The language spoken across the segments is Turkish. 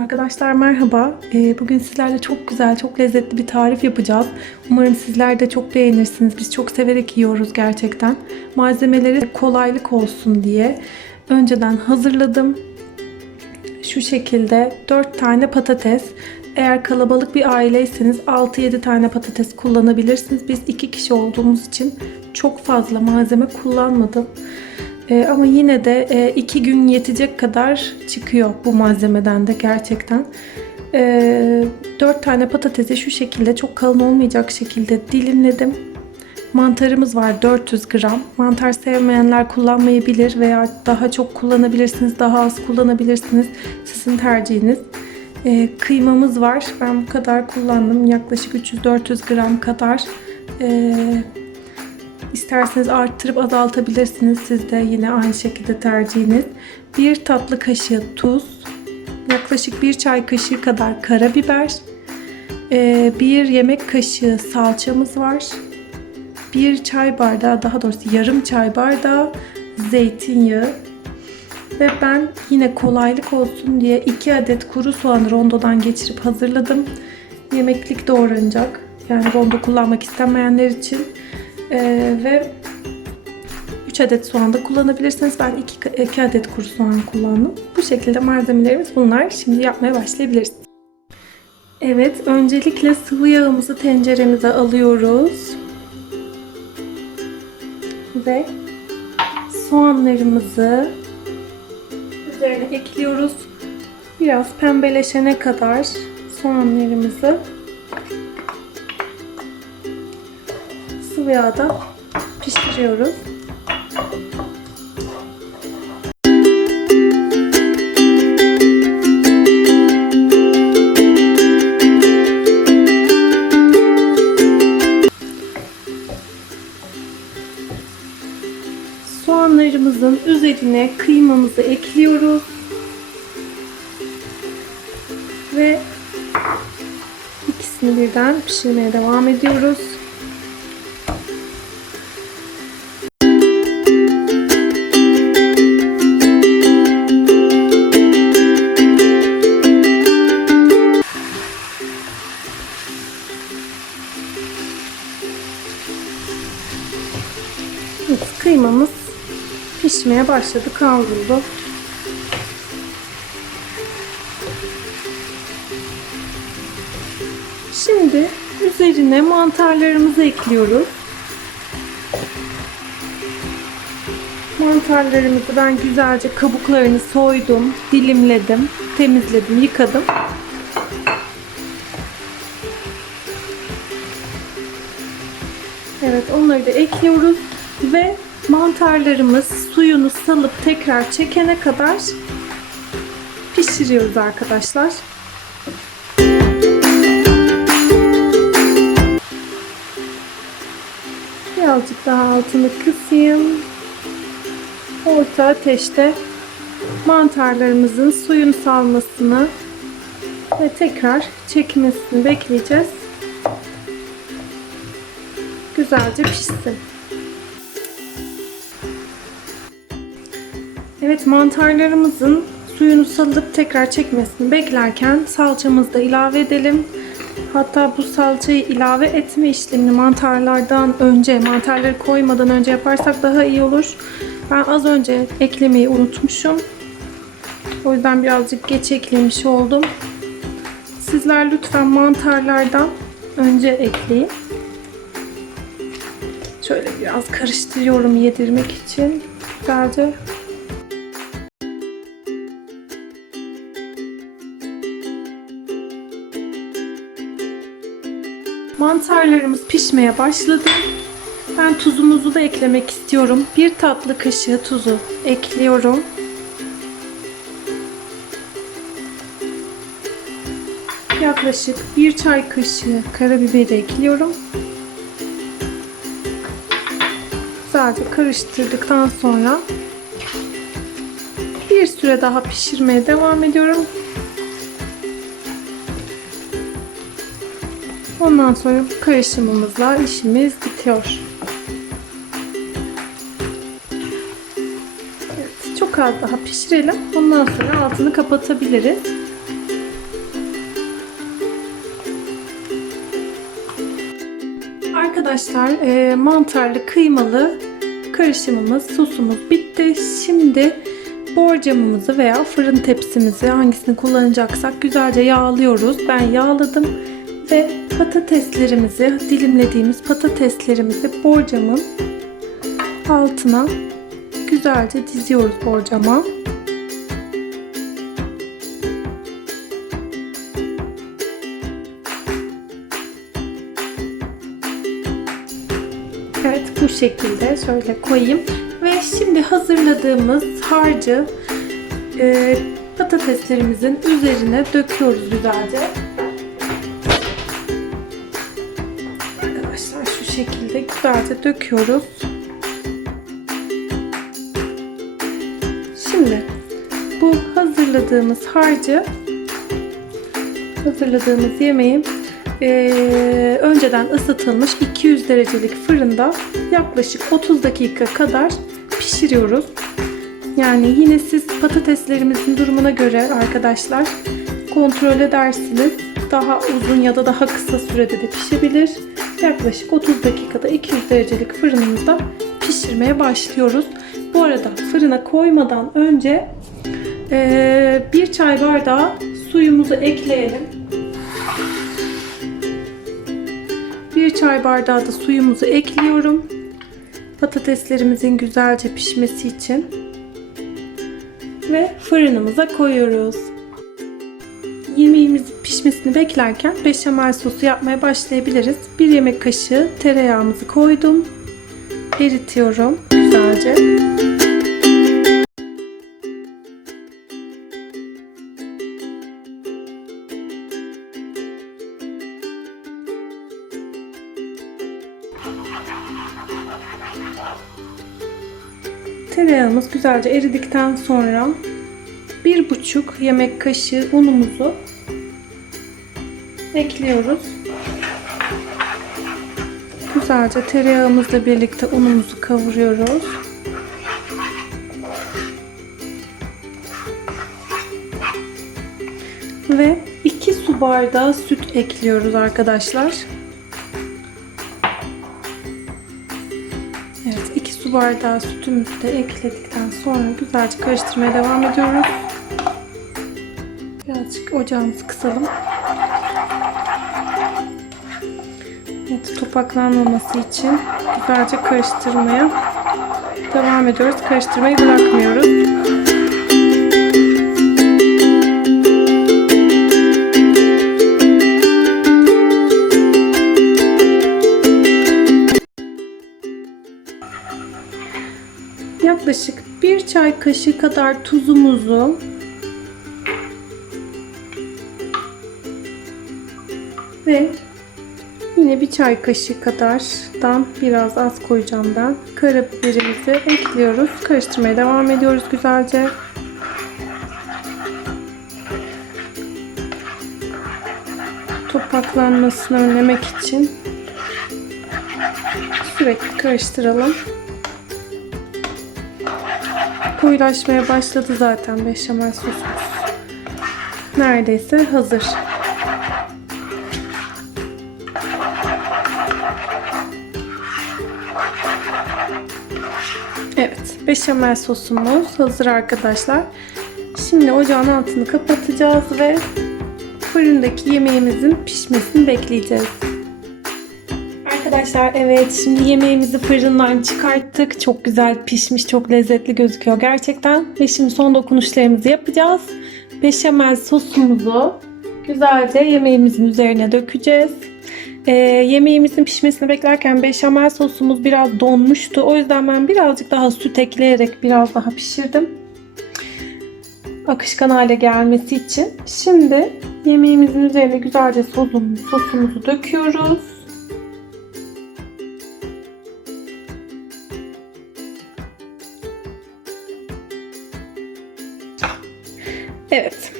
Arkadaşlar merhaba. Ee, Bugün sizlerle çok güzel, çok lezzetli bir tarif yapacağız. Umarım sizler de çok beğenirsiniz. Biz çok severek yiyoruz gerçekten. Malzemeleri kolaylık olsun diye önceden hazırladım. Şu şekilde 4 tane patates. Eğer kalabalık bir aileyseniz 6-7 tane patates kullanabilirsiniz. Biz 2 kişi olduğumuz için çok fazla malzeme kullanmadım. Ee, ama yine de 2 gün yetecek kadar çıkıyor bu malzemeden de gerçekten. Ee, 4 tane patatesi şu şekilde çok kalın olmayacak şekilde dilimledim. Mantarımız var 400 gram. Mantar sevmeyenler kullanmayabilir veya daha çok kullanabilirsiniz, daha az kullanabilirsiniz. Sizin tercihiniz. Ee, kıymamız var. Ben bu kadar kullandım. Yaklaşık 300-400 gram kadar. Ee, İsterseniz arttırıp azaltabilirsiniz. Siz de yine aynı şekilde tercihiniz. Bir tatlı kaşığı tuz, yaklaşık bir çay kaşığı kadar karabiber, ee, bir yemek kaşığı salçamız var. Bir çay bardağı, daha doğrusu yarım çay bardağı zeytinyağı ve ben yine kolaylık olsun diye 2 adet kuru soğanı rondodan geçirip hazırladım. Yemeklik doğranacak. Yani rondo kullanmak istemeyenler için. Ee, ve 3 adet soğan da kullanabilirsiniz. Ben 2, 2 adet kuru soğan kullandım. Bu şekilde malzemelerimiz bunlar. Şimdi yapmaya başlayabiliriz. Evet, öncelikle sıvı yağımızı tenceremize alıyoruz. Ve soğanlarımızı üzerine ekliyoruz. Biraz pembeleşene kadar soğanlarımızı sıvı yağda pişiriyoruz. Soğanlarımızın üzerine kıymamızı ekliyoruz. Ve ikisini birden pişirmeye devam ediyoruz. Evet, kıymamız pişmeye başladı, kavruldu. Şimdi üzerine mantarlarımızı ekliyoruz. Mantarlarımızı ben güzelce kabuklarını soydum, dilimledim, temizledim, yıkadım. Evet onları da ekliyoruz ve mantarlarımız suyunu salıp tekrar çekene kadar pişiriyoruz arkadaşlar. Birazcık daha altını kısayım. Orta ateşte mantarlarımızın suyunu salmasını ve tekrar çekmesini bekleyeceğiz. Güzelce pişsin. Evet mantarlarımızın suyunu salıp tekrar çekmesini beklerken salçamızı da ilave edelim. Hatta bu salçayı ilave etme işlemini mantarlardan önce, mantarları koymadan önce yaparsak daha iyi olur. Ben az önce eklemeyi unutmuşum. O yüzden birazcık geç eklemiş oldum. Sizler lütfen mantarlardan önce ekleyin. Şöyle biraz karıştırıyorum yedirmek için. Güzelce Mantarlarımız pişmeye başladı. Ben tuzumuzu da eklemek istiyorum. Bir tatlı kaşığı tuzu ekliyorum. Yaklaşık bir çay kaşığı karabiberi ekliyorum. Güzelce karıştırdıktan sonra bir süre daha pişirmeye devam ediyorum. Ondan sonra bu karışımımızla işimiz bitiyor. Evet, çok az daha pişirelim. Ondan sonra altını kapatabiliriz. Arkadaşlar e, mantarlı kıymalı karışımımız, sosumuz bitti. Şimdi borcamımızı veya fırın tepsimizi hangisini kullanacaksak güzelce yağlıyoruz. Ben yağladım ve patateslerimizi, dilimlediğimiz patateslerimizi borcamın altına güzelce diziyoruz borcama. Evet bu şekilde şöyle koyayım. Ve şimdi hazırladığımız harcı e, patateslerimizin üzerine döküyoruz güzelce. Arkadaşlar şu şekilde güzelce döküyoruz. Şimdi bu hazırladığımız harcı hazırladığımız yemeği e, önceden ısıtılmış 200 derecelik fırında yaklaşık 30 dakika kadar pişiriyoruz. Yani yine siz patateslerimizin durumuna göre arkadaşlar kontrol edersiniz. Daha uzun ya da daha kısa sürede de pişebilir. Yaklaşık 30 dakikada 200 derecelik fırınımızda pişirmeye başlıyoruz. Bu arada fırına koymadan önce e, bir çay bardağı suyumuzu ekleyelim. Bir çay bardağı da suyumuzu ekliyorum. Patateslerimizin güzelce pişmesi için. Ve fırınımıza koyuyoruz. Yemeğimizin pişmesini beklerken beşamel sosu yapmaya başlayabiliriz. Bir yemek kaşığı tereyağımızı koydum. Eritiyorum güzelce. Tereyağımız güzelce eridikten sonra bir buçuk yemek kaşığı unumuzu ekliyoruz. Güzelce tereyağımızla birlikte unumuzu kavuruyoruz. Ve 2 su bardağı süt ekliyoruz arkadaşlar. Evet 2 su bardağı sütümüzü de ekledikten sonra güzelce karıştırmaya devam ediyoruz. Birazcık ocağımızı kısalım. Topaklanmaması için güzelce karıştırmaya devam ediyoruz. Karıştırmayı bırakmıyoruz. Yaklaşık bir çay kaşığı kadar tuzumuzu ve Yine bir çay kaşığı kadardan biraz az koyacağım ben. Karabiberimizi ekliyoruz. Karıştırmaya devam ediyoruz güzelce. Topaklanmasını önlemek için sürekli karıştıralım. Koyulaşmaya başladı zaten beşamel sosumuz. Neredeyse hazır. Evet, beşamel sosumuz hazır arkadaşlar. Şimdi ocağın altını kapatacağız ve fırındaki yemeğimizin pişmesini bekleyeceğiz. Arkadaşlar evet şimdi yemeğimizi fırından çıkarttık. Çok güzel pişmiş, çok lezzetli gözüküyor gerçekten. Ve şimdi son dokunuşlarımızı yapacağız. Beşamel sosumuzu güzelce yemeğimizin üzerine dökeceğiz. Ee, yemeğimizin pişmesini beklerken beşamel sosumuz biraz donmuştu. O yüzden ben birazcık daha süt ekleyerek biraz daha pişirdim. Akışkan hale gelmesi için. Şimdi yemeğimizin üzerine güzelce sosumuzu, sosumuzu döküyoruz. Evet.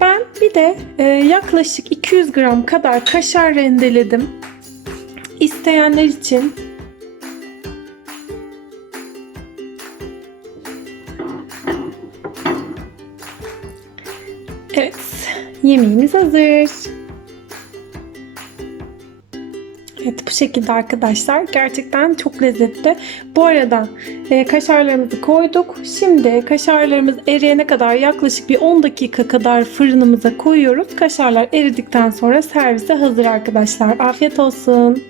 Ben bir de e, yaklaşık 200 gram kadar kaşar rendeledim. İsteyenler için Evet, yemeğimiz hazır. Evet bu şekilde arkadaşlar. Gerçekten çok lezzetli. Bu arada e, kaşarlarımızı koyduk. Şimdi kaşarlarımız eriyene kadar yaklaşık bir 10 dakika kadar fırınımıza koyuyoruz. Kaşarlar eridikten sonra servise hazır arkadaşlar. Afiyet olsun.